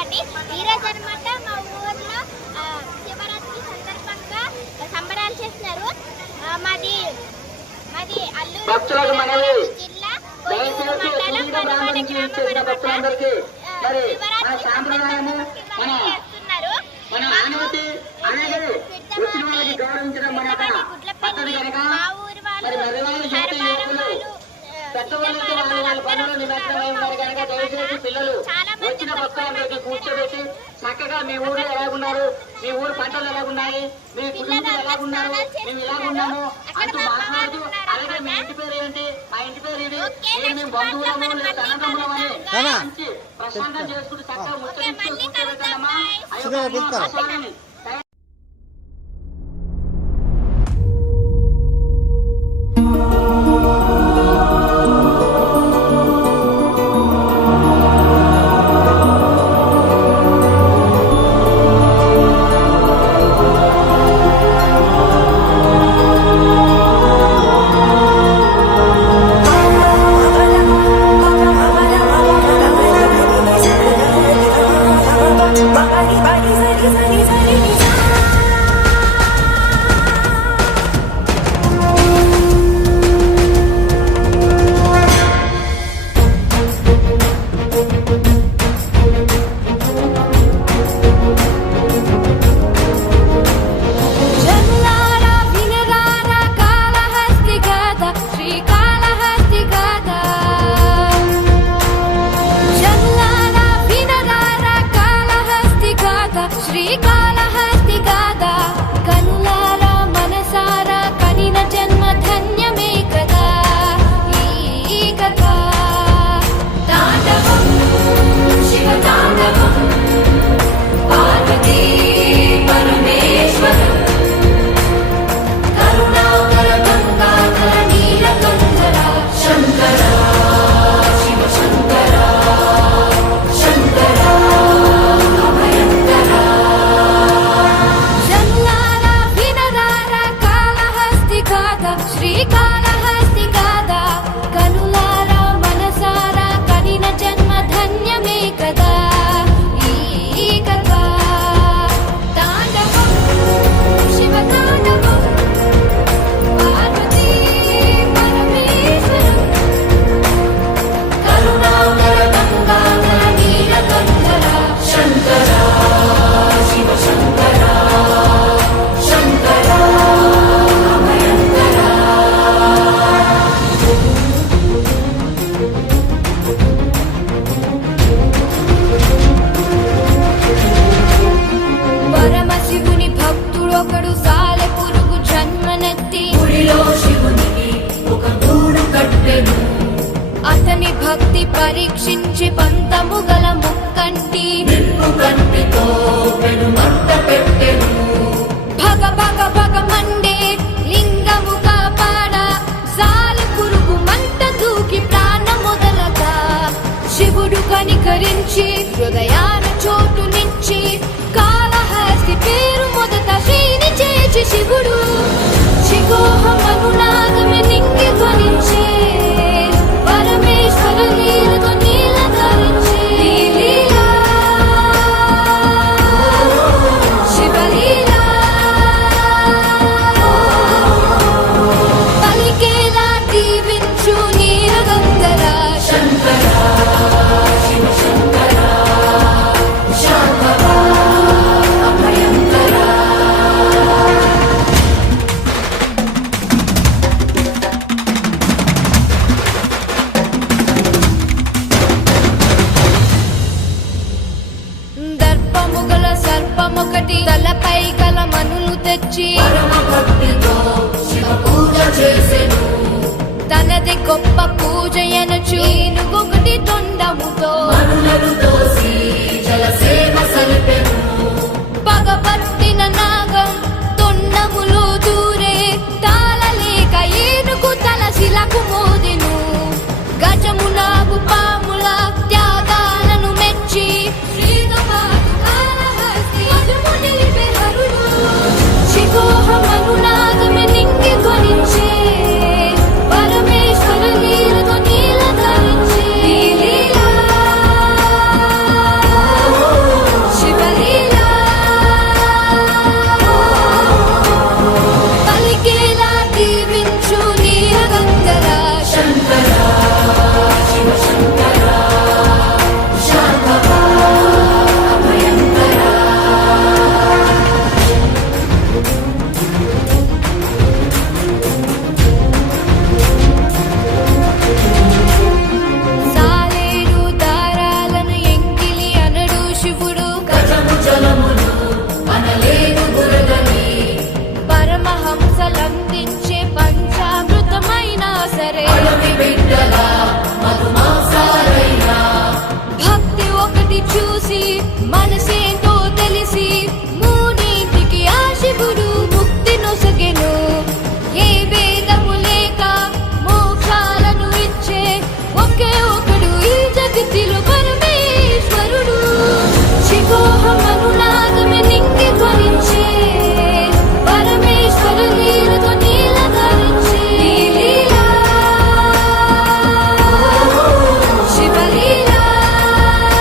చెప్పండి. ఈ రోజు అనమాట మా ఊర్లో శివరాత్రి సందర్భంగా సంబరాలు చేస్తున్నారు. మాది అల్లూరు జిల్లా మండలం వనవాడ గ్రామం పెద్దవాళ్ళకి వాళ్ళ పనులు నిమగ్నమై ఉన్నారు కనుక దయచేసి పిల్లలు వచ్చిన భక్తులందరికీ కూర్చోబెట్టి చక్కగా మీ ఊర్లో ఎలాగున్నారు, మీ ఊరు పంటలు ఎలాగున్నాయి, మీ కుటుంబం ఎలాగున్నారు, మేము ఇలాగున్నాము అంటూ మాట్లాడుతూ, అలాగే మీ ఇంటి పేరు ఏంటి, మా ఇంటి పేరు ఇది, మేము బంధువులము లేదా అన్నదమ్ములం అని మంచి ప్రశాంతం చేసుకుంటూ చక్కగా ముచ్చటిస్తూ కూర్చోబెట్టాలమ్మా. అయ్యో అతని భక్తి పరీక్షించి పంతము గల ముక్కంటి భగ భగ భగ మండే లింగముగా పాడ సాలి పురుగు మంట దూకి ప్రాణ మొదలగా శివుడు కనికరించి హృదయాన చోటునిచ్చి కాళహస్తి పేరు మొదట శ్రీని చేసి శివుడు శిఖోహమనునాదమే నింగి ధ్వనించే పరమేశ్వర లీలతో నీల ధరించే లీలా శివలీలా పలికేలా దీవించు నీరగంధర శంకర శివ శంకర శాంభవ అభయంకర. దర్పముగల సర్పమొకటి తలపై గల మనులు తెచ్చి తనది గొప్ప పూజ ఎనచు ఏనుగొకటి తొండముతో